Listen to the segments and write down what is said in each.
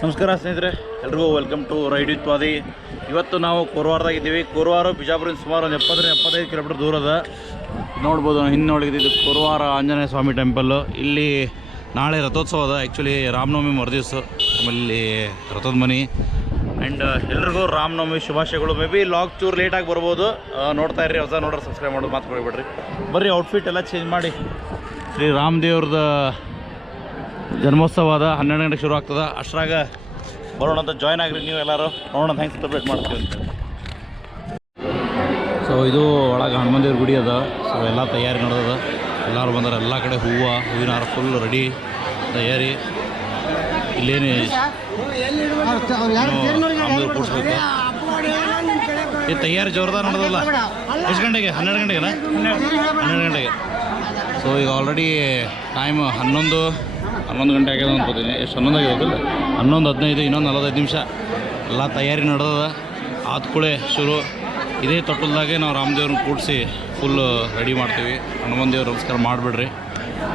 ನಮಸ್ಕಾರ ಸ್ನೇಹಿತರೆ, ಎಲ್ರಿಗೂ ವೆಲ್ಕಮ್ ಟು ರೈಡ್ ವಿತ್ ವಾದಿ ಇವತ್ತು ನಾವು ಕೋರವಾರದಾಗ ಇದ್ದೀವಿ. ಕೋರವಾರ ಬಿಜಾಪುರದಿಂದ ಸುಮಾರು ಒಂದು ಎಪ್ಪತ್ತರಿಂದ ಎಪ್ಪತ್ತೈದು ಕಿಲೋಮೀಟರ್ ದೂರದ ನೋಡ್ಬೋದು ಹಿಂದೆ ಇದು ಕೋರವಾರ ಆಂಜನೇಯ ಸ್ವಾಮಿ ಟೆಂಪಲ್ಲು ಇಲ್ಲಿ ನಾಳೆ ರಥೋತ್ಸವ ಅದ. ಆ್ಯಕ್ಚುಲಿ ರಾಮನವಮಿ ಮರುದಿವಸ ಆಮೇಲೆ ಇಲ್ಲಿ ರಥದ ಮನಿ ಆ್ಯಂಡ್ ಎಲ್ರಿಗೂ ರಾಮನವಮಿ ಶುಭಾಶಯಗಳು. ಮೇ ಬಿ ಲಾಗ್ ಚೂರು ಲೇಟಾಗಿ ಬರ್ಬೋದು. ನೋಡ್ತಾ ಇರ್ರಿ. ಹೊಸ ನೋಡ್ರಿ ಸಬ್ಸ್ಕ್ರೈಬ್ ಮಾಡೋದು ಮಾತು ಕೊಡ್ಬೇಡ್ರಿ ಬರ್ರಿ ಔಟ್ಫಿಟ್ ಎಲ್ಲ ಚೇಂಜ್ ಮಾಡಿ. ಶ್ರೀ ರಾಮ್ ದೇವ್ರದ ಜನ್ಮೋತ್ಸವ ಅದ ಹನ್ನೆರಡು ಗಂಟೆಗೆ ಶುರು ಆಗ್ತದೆ. ಅಷ್ಟರಾಗ ಬರೋಣ ಅಂತ ಜಾಯ್ನ್ ಆಗ್ರಿ ನೀವು ಎಲ್ಲರೂ. ನೋಡೋಣ ಹೆಂಗೆ ಸೆಲೆಬ್ರೇಟ್ ಮಾಡ್ತೀವಿ ಅಂತ. ಸೊ ಇದು ಒಳಗೆ ಹನುಮಾನ್ ಗುಡಿ ಅದ. ಸೊ ಎಲ್ಲ ತಯಾರಿ ನಡೆದದ. ಎಲ್ಲರೂ ಬಂದರೆ. ಎಲ್ಲ ಕಡೆ ಹೂವು, ಹೂವಿನ ಹಾರ ಫುಲ್ ರೆಡಿ ತಯಾರಿ. ಇಲ್ಲೇನು ಕೂಡಿಸ್ಬೇಕು. ಈ ತಯಾರಿ ಜೋರ್ದಾರ ನಡೆದಲ್ಲ ಎಷ್ಟು ಗಂಟೆಗೆ? ಹನ್ನೆರಡು ಗಂಟೆಗೆನಾ? ಹನ್ನೆರಡು ಗಂಟೆಗೆ. ಸೊ ಈಗ ಆಲ್ರೆಡಿ ಟೈಮ್ ಹನ್ನೊಂದು. ಹನ್ನೊಂದು ಗಂಟೆ ಆಗ್ಯದ ಅನ್ಕೋತೀನಿ. ಎಷ್ಟು ಹನ್ನೊಂದು ಆಗಿರೋದಿಲ್ಲ ಹನ್ನೊಂದು, ಹದಿನೈದು, ಇನ್ನೊಂದು ನಲವತ್ತೈದು ನಿಮಿಷ. ಎಲ್ಲ ತಯಾರಿ ನಡೆದದ. ಆದ ಕೂಡ ಶುರು. ಇದೇ ತೊಟ್ಟಲ್ದಾಗೆ ನಾವು ರಾಮದೇವ್ರನ್ನ ಕೂಡಿಸಿ ಫುಲ್ ರೆಡಿ ಮಾಡ್ತೀವಿ. ಹನುಮಾನ್ ದೇವ್ರ ನಮಸ್ಕಾರ ಮಾಡಿಬಿಡ್ರಿ.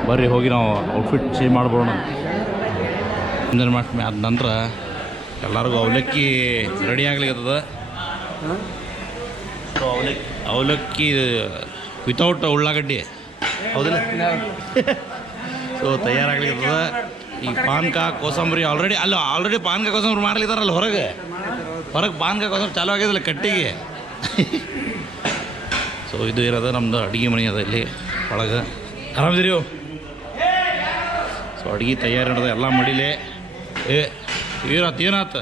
ಬರ್ರಿ, ಹೋಗಿ ನಾವು ಔಟ್ಫಿಟ್ ಚೇಂಜ್ ಮಾಡ್ಬೋಣ ಮುಂಜಾನೆ ಮಾಡ್ತೀನಿ ಆದ ನಂತರ ಎಲ್ಲರಿಗೂ ಅವಲಕ್ಕಿ ರೆಡಿ ಆಗ್ಲಿಕ್ಕತ್ತದ ಸೊ ಅವಲಕ್ಕಿ ಅವಲಕ್ಕಿ ವಿತೌಟ್ ಉಳ್ಳಾಗಡ್ಡಿ. ಹೌದಿಲ್ಲ? ಸೊ ತಯಾರಾಗ್ಲಿಕ್ಕದ ಈ ಪಾನ್ಕ, ಕೋಸಂಬರಿ ಆಲ್ರೆಡಿ ಅಲ್ಲ ಆಲ್ರೆಡಿ ಪಾನ್ಕ, ಕೋಸಂಬರಿ ಮಾಡ್ಲಿದ್ದಾರಲ್ಲ ಹೊರಗೆ? ಹೊರಗೆ ಪಾನ್ಕ, ಕೋಸಂಬರಿ ಚಾಲು ಆಗಿದಿಲ್ಲ ಕಟ್ಟಿಗೆ? ಸೊ ಇದು ಇರೋದು ನಮ್ಮದು ಅಡುಗೆ ಮನೆ ಅದ ಇಲ್ಲಿ, ಒಳಗೆ. ಆರಾಮಿದ್ದೀರಿ ಸೊ ಅಡುಗೆ ತಯಾರಿ ನಡೆದ ಎಲ್ಲ ಮಡಿಲೆ. ಏ ಏನಾತ ಏನಾತ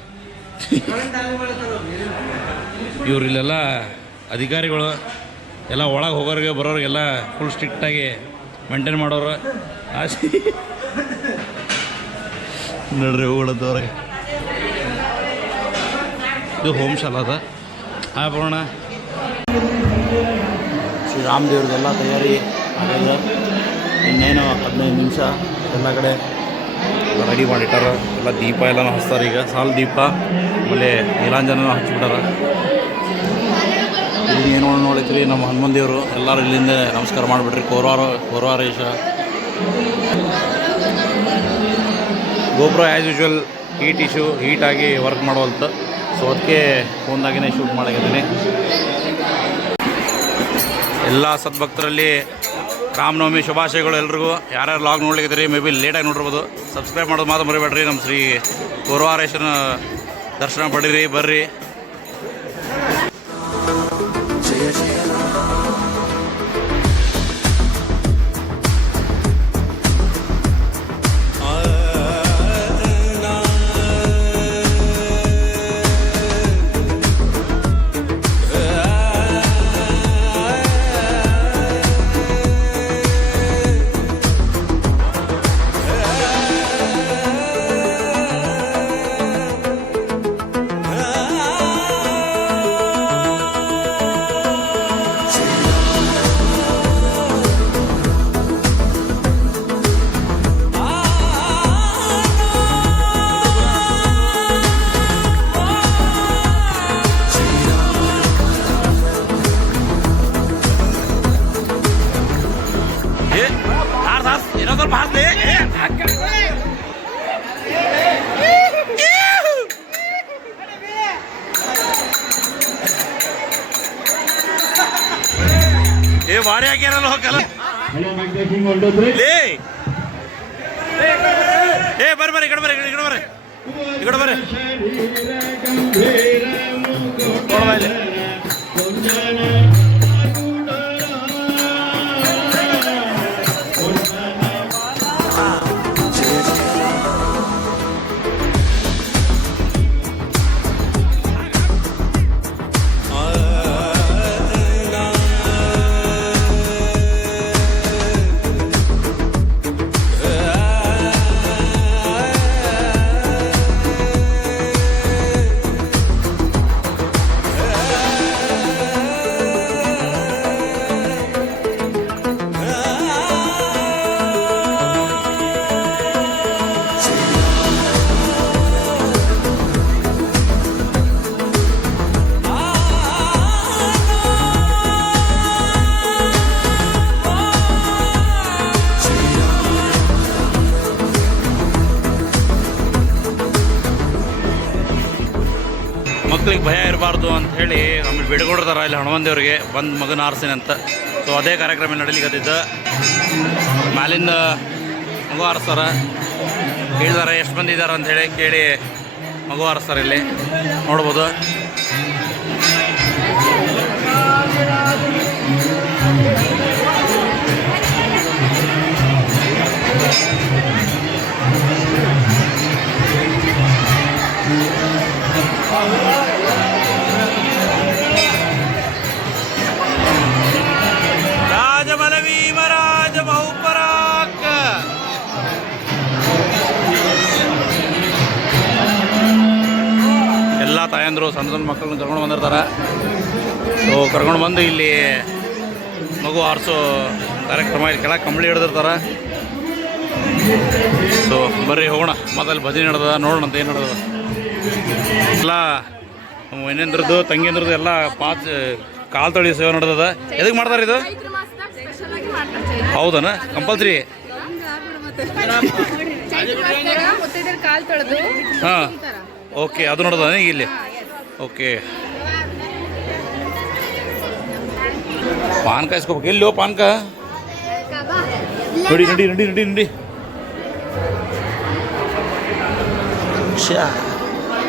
ಇವ್ರು ಇಲ್ಲೆಲ್ಲ ಅಧಿಕಾರಿಗಳು ಎಲ್ಲ ಒಳಗೆ ಹೋಗೋರಿಗೆ ಬರೋರಿಗೆಲ್ಲ ಫುಲ್ ಸ್ಟ್ರಿಕ್ಟಾಗಿ ಮೇಂಟೈನ್ ಮಾಡೋರು. ಆಸೆ ನೋಡ್ರಿ ಹೋಗ್ಬಿಡತ್ತವ್ರಿಗೆ ಇದು ಹೋಮ್ ಶಾಲ ಅದ? ಆ ಬರೋಣ. ಶ್ರೀರಾಮ್ ದೇವ್ರದ್ದೆಲ್ಲ ತಯಾರಿ ಆಗ್ಯದ ಇನ್ನೇನು ಹದಿನೈದು ನಿಮಿಷ ಎಲ್ಲ ಕಡೆ ರೆಡಿ ಮಾಡಿಟ್ಟಾರ. ಎಲ್ಲ ದೀಪ ಎಲ್ಲನೂ ಹಚ್ತಾರೆ ಈಗ. ಸಾಲು ದೀಪ ಆಮೇಲೆ ನೀಲಾಂಜನ ಹಚ್ಚಿಬಿಟ್ಟಾರ ಇಲ್ಲಿ ಏನು ನೋಡಿದ್ರಿ? ನಮ್ಮ ಹನುಮಂತ ದೇವರು ಎಲ್ಲರೂ ಇಲ್ಲಿಂದ ನಮಸ್ಕಾರ ಮಾಡಿಬಿಟ್ರಿ. ಕೋರವಾರ ಕೋರವಾರೇಶ ಗೋಪುರ ಆ್ಯಸ್ ಯೂಶ್ವಲ್ ಹೀಟ್ ಇಶ್ಯೂ ಹೀಟಾಗಿ ವರ್ಕ್ ಮಾಡುವಂಥ ಸೊ ಅದಕ್ಕೆ ಫೋನ್ದಾಗೇ ಶೂಟ್ ಮಾಡಿದ್ದೀನಿ. ಎಲ್ಲ ಸದ್ಭಕ್ತರಲ್ಲಿ ರಾಮನವಮಿ ಶುಭಾಶಯಗಳು ಎಲ್ರಿಗೂ. ಯಾರ್ಯಾರು ಲಾಗ್ ನೋಡ್ಲಿಕ್ಕಿದ್ರಿ ಮೇ ಬಿ ಲೇಟಾಗಿ ನೋಡಿರ್ಬೋದು. ಸಬ್ಸ್ಕ್ರೈಬ್ ಮಾಡೋದು ಮಾತ್ರ ಮರಿಬೇಡ್ರಿ. ನಮ್ಮ ಶ್ರೀ ಕೋರವಾರೇಶ್ವರನ ದರ್ಶನ ಪಡೀರಿ, ಬರ್ರಿ. ಭಾರಿ ಹಾಕ್ಯಾರಲ್ಲ ಹೋಗಲ್ಲ. ಲೇ. ಏ ಬರ್ರಿ ಬರ್ರಿ ಈ ಕಡೆ ಬರ್ರಿ ಈ ಕಡೆ ಬರ್ರಿ. ಈ ಕಡೆ ಬರ್ರಿ. ಇಲ್ಲಿ. ಮಕ್ಳಿಗೆ ಭಯ ಇರಬಾರ್ದು ಅಂತ ಹೇಳಿ ಆಮೇಲೆ ಬಿಡ್ಕೊಡ್ತಾರ ಇಲ್ಲಿ ಹನುಮಂದೇವ್ರಿಗೆ ಬಂದು ಮಗನ ಆರಿಸಿನ ಅಂತ. ಸೊ ಅದೇ ಕಾರ್ಯಕ್ರಮ ನಡೀಲಿಕ್ಕತ್ತಿದ್ದ ಮ್ಯಾಲಿಂದ ಮಗು ಆರಿಸ್ತಾರ. ಕೇಳಿದಾರೆ, ಎಷ್ಟು ಮಂದಿ ಇದ್ದಾರೆ ಅಂತ ಹೇಳಿ ಕೇಳಿ ಮಗು ಆರಿಸ್ತಾರೆ ಇಲ್ಲಿ. ನೋಡ್ಬೋದು. ತಾಯಂದರು ಸಣ್ಣ ಸಣ್ಣ ಮಕ್ಕಳನ್ನ ಕರ್ಕೊಂಡು ಬಂದಿರ್ತಾರೆ. ಸೊ ಕರ್ಕೊಂಡು ಬಂದು ಇಲ್ಲಿ ಮಗು ಆರಿಸೋ ಕಾರ್ಯಕ್ರಮ ಇಲ್ಲಿ ಕೆಳಗೆ ಕಂಬಳಿ ಹಿಡ್ದಿರ್ತಾರೆ. ಸೊ ಬರ್ರಿ ಹೋಗೋಣ. ಮೊದಲು ಭಜನೆ ನಡೆದ ನೋಡೋಣ ಅಂತ ಏನು ನಡೆದ ಎಲ್ಲ ಏನೇಂದ್ರದ್ದು ತಂಗಿಯಂದ್ರದ್ದು ಎಲ್ಲ ಪಾಚ್ ಕಾಲು ತೊಳಿ ಸೇವೆ ನಡೆದದ. ಎದಕ್ಕೆ ಮಾಡ್ತಾರೆ ಇದು? ಹೌದನ? ಕಂಪಲ್ಸರಿ. ಹಾಂ. ಓಕೆ ಅದು ನೋಡೋದ? ಇಲ್ಲಿ. ಓಕೆ ಪಾನಕ ಇಸ್ಕೋಬೇಕು ಎಲ್ಲಿ ರಡಿ ನಡಿ ನಡಿ ನಡಿ ನಡಿ ನಡಿ.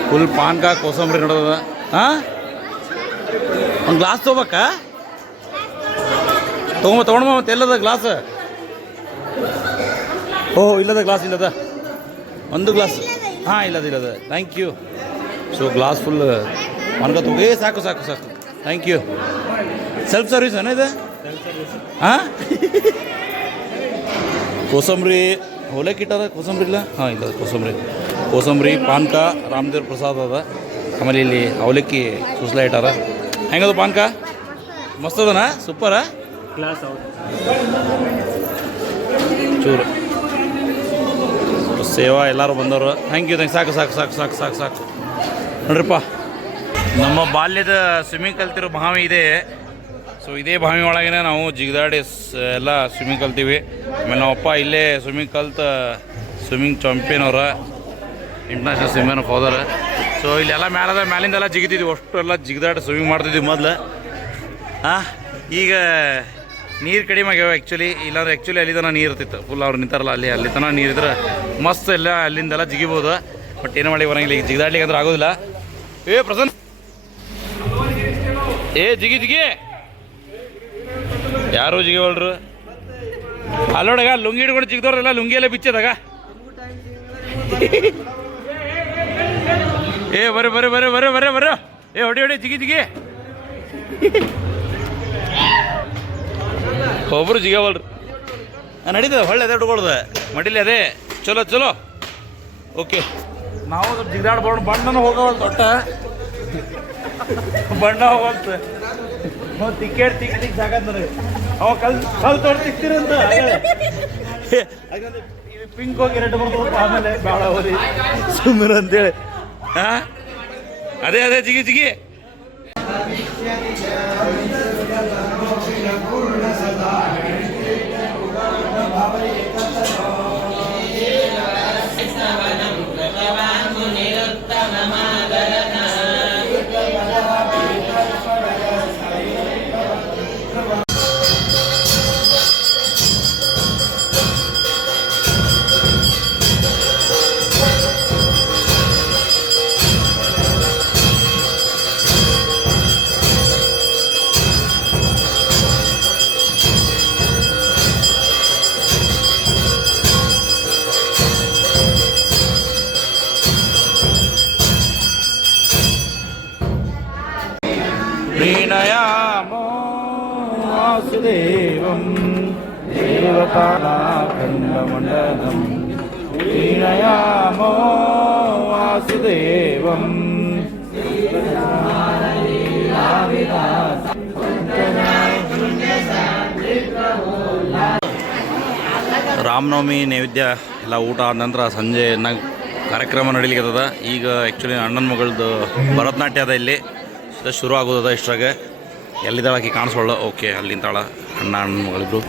ಫುಲ್ ಪಾನಕ, ಕೋಸಂಬರಿ ನೋಡೋದ? ಹಾಂ ಒಂದು ಗ್ಲಾಸ್ ತೊಗೋಬೇಕಾ? ತೊಗೊಂಬ ತೊಗೊಂಡ್ಮ ಮತ್ತೆ ಎಲ್ಲದ ಗ್ಲಾಸ್ ಓಹೋ, ಇಲ್ಲದ ಗ್ಲಾಸ್ ಇಲ್ಲದ? ಒಂದು ಗ್ಲಾಸ್ ಹಾಂ ಇಲ್ಲದ ಇಲ್ಲದ. Thank you so glass full ಒಂದು ತುಂಬೇ ಏ ಸಾಕು ಸಾಕು ಸಾಕು. ಥ್ಯಾಂಕ್ ಯು ಸೆಲ್ಫ್ ಸರ್ವಿಸ್ ಏನೋ ಇದು ಹಾಂ? ಕೋಸಂಬರಿ ಹೋಲಕ್ಕೆ ಇಟ್ಟಾರ ಕೋಸಂಬರಿ ಇಲ್ಲ? ಹಾಂ ಇಲ್ಲ ಕೋಸಂಬರಿ. ಕೋಸಂಬರಿ ಪಾನ್ಕ ರಾಮದೇವ್ರ ಪ್ರಸಾದ ಅದ. ಆಮೇಲೆ ಇಲ್ಲಿ ಅವಲಕ್ಕಿ ಸುಸ್ಲ ಇಟ್ಟಾರ. ಹೆಂಗದ ಪಾನ್ಕ? ಮಸ್ತ್ ಅದನ? ಸೂಪರ ಕ್ಲಾಸ್ ಚೂರು ಸೇವಾ, ಎಲ್ಲರೂ ಬಂದವರು. ಥ್ಯಾಂಕ್ ಯು ಥ್ಯಾಂಕ್ ಸಾಕು ಸಾಕು ಸಾಕು ಸಾಕು ಸಾಕು ಸಾಕು. ನೋಡ್ರಿಪ್ಪ. ನಮ್ಮ ಬಾಲ್ಯದ ಸ್ವಿಮ್ಮಿಂಗ್ ಕಲ್ತಿರೋ ಬಾವಿ ಇದೆ. ಸೊ ಇದೇ ಬಾವಿ ಒಳಗೇ ನಾವು ಜಿಗಿದಾಡಿ ಎಲ್ಲ ಸ್ವಿಮ್ಮಿಂಗ್ ಕಲ್ತೀವಿ. ಆಮೇಲೆ ನಮ್ಮಪ್ಪ ಇಲ್ಲೇ ಸ್ವಿಮ್ಮಿಂಗ್ ಕಲ್ತ ಸ್ವಿಮ್ಮಿಂಗ್ ಚಾಂಪಿಯನ್ ಅವರ ಇಂಟರ್ನ್ಯಾಷನಲ್ ಸ್ವಿಮ್ಮರ್ ಹೋದಾರ ಸೊ ಇಲ್ಲೆಲ್ಲ ಮ್ಯಾಲದ ಮ್ಯಾಲಿಂದೆಲ್ಲ ಜಿಗಿತಿದ್ವಿ. ಅಷ್ಟು ಎಲ್ಲ ಜಿಗಿದಾಡಿ ಸ್ವಿಮ್ಮಿಂಗ್ ಮಾಡ್ತಿದ್ವಿ ಮೊದಲು. ಹಾಂ ಈಗ ನೀರು ಕಡಿಮೆ ಆಗ್ಯಾವ ಆ್ಯಕ್ಚುಲಿ ಇಲ್ಲಾಂದ್ರೆ ಆ್ಯಕ್ಚುಲಿ ಅಲ್ಲಿ ತನಕ ನೀರು ಇರ್ತಿತ್ತು. ಫುಲ್ ಅವ್ರು ನಿಂತಾರಲ್ಲ ಅಲ್ಲಿ. ಅಲ್ಲಿ ತನಕ ನೀರು ಇದ್ರೆ ಮಸ್ತ್ ಎಲ್ಲ ಅಲ್ಲಿಂದೆಲ್ಲ ಜಿಗಿಬೋದು. ಬಟ್ ಏನು ಮಾಡಿ ಬರಂಗಿಲ್ಲ ಈಗ ಜಿಗಿದಾಡ್ಲಿಕ್ಕೆ ಅಂದ್ರೆ ಆಗೋದಿಲ್ಲ. ಏ, ಪ್ರಸನ್ನ. ಏ, ಜಿಗಿ ಜಿಗಿ. ಯಾರು ಜಿಗಿವಲ್ರು? ಅಲ್ಲೋಡಗ ಲುಂಗಿ ಹಿಡ್ಕೊಂಡು ಜಿಗ್ದವ್ರೆಲ್ಲ ಲುಂಗಿ ಎಲ್ಲ ಬಿಚ್ಚದಾಗ. ಏ ಬರ್ರಿ ಬರ್ರಿ ಬರ್ರಿ ಬರ್ರಿ ಬರ್ರಿ ಬರ್ರಿ ಏ, ಹೊಡಿ ಹೊಡಿ, ಜಿಗಿ ಜಿಗಿ. ಒಬ್ರು ಜಿಗವಲ್ರಿ. ನಡೀತದೆ ಹೊಳ್ಳೆ ಅದೇ ಹಿಡ್ಕೊಳ್ದೆ ಮಡಿಲಿ ಅದೇ. ಚಲೋ ಚಲೋ. ಓಕೆ. ನಾವು ಜಿಗಾಡ್ಬೋದು ಬಣ್ಣನೂ ಹೋಗವಲ್ ದೊಡ್ಡ ಬಣ್ಣ ಹೋಗಲ್ತ ಟಿಕೆಟ್ ಟಿಕೆಟಿಗೆ ಸಾಕಂತ ನನಗೆ ಅವ ಕಲ್ ಕಲ್ ತೊಡ್ ತಿಕ್ತಿರಂತ ಪಿಂಕ್ ಹೋಗಿ ರೆಡ್ ಬರ್ಬೋದು ಆಮೇಲೆ ಬೇಡ ಹೋರಿ. ಸುಮ್ಮನೆ ಅಂತೇಳಿ. ಹಾ? ಅದೇ ಅದೇ ಜಿಗಿ ಜಿಗಿ. देवतानाखण्डमण्डलं प्रीणयामो वासुदेवम् ರಾಮನವಮಿ ನೈವೇದ್ಯ ಎಲ್ಲ ಊಟ ಆದ ನಂತರ ಸಂಜೆ ನ ಕಾರ್ಯಕ್ರಮ ನಡೀಲಿಕ್ಕದ ಈಗ ಆ್ಯಕ್ಚುಲಿ ಅಣ್ಣನ ಮಗಳದ್ದು ಭರತನಾಟ್ಯ ಅದ ಇಲ್ಲಿ ಇದು ಶುರು ಆಗೋದದ ಇಷ್ಟ್ರಾಗ ಎಲ್ಲಿದ್ದಾಳ ಆಕಿ ಕಾಣಿಸ್ಕೊಳ್ಳ ಓಕೆ ಅಲ್ಲಿಂತಾಳ ಅಣ್ಣ ಅಣ್ಣನ ಮಗಳಿಬ್ರು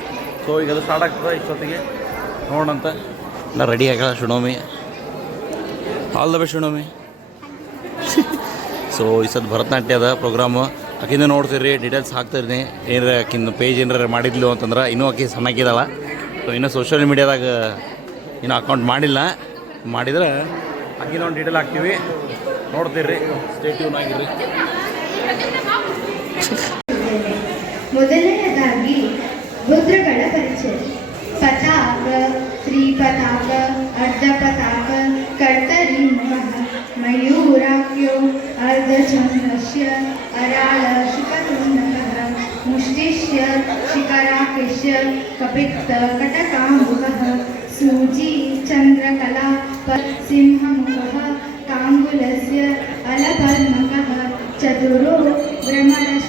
ಸೊ ಈಗ ಅದು ಸ್ಟಾರ್ಟ್ ಆಗ್ತದೆ ಇಷ್ಟೊತ್ತಿಗೆ. ನೋಡೋಣಂತ. ನಾ ರೆಡಿ ಆಗ್ಯಾಳ ಶುಣೋಮಿ ಆಲ್ ದ ಬೆಸ್ಟ್ ಶುಣೋಮಿ ಸೊ ಈ ಸದ್ ಭರತನಾಟ್ಯದ ಅದ ಪ್ರೋಗ್ರಾಮು ಆಕಿಂದ ನೋಡ್ತೀರಿ ಡೀಟೇಲ್ಸ್ ಹಾಕ್ತಿರ್ನಿ ಏನಾರ ಆಕಿಂದು ಪೇಜ್ ಏನಾರ ಮಾಡಿದ್ಲು ಅಂತಂದ್ರೆ ಇನ್ನೂ ಆಕಿ ಸಣ್ಣಕ್ಕಿದಾಳ. ಸೊ ಇನ್ನೂ ಸೋಷಿಯಲ್ ಮೀಡ್ಯಾದಾಗ ಇನ್ನೂ ಅಕೌಂಟ್ ಮಾಡಿಲ್ಲ. ಮಾಡಿದ್ರೆ ಆಕಿನ ಒಂದು ಡೀಟೇಲ್ ಹಾಕ್ತೀವಿ. ನೋಡ್ತೀರಿ ಸ್ಟೇಟ್ಯೂನ್ ಆಗಿರಿ पताक त्रिपताक अर्धपताक कर्तरी मयूराख्यो अर्धचंद्रश अराल शुकुन मुष्टिष्य शिखराकृष्य कपित कटकांबुक सूची चंद्रकला सिंह मुख कांबुल अलपर्मक चतुरो भ्रमर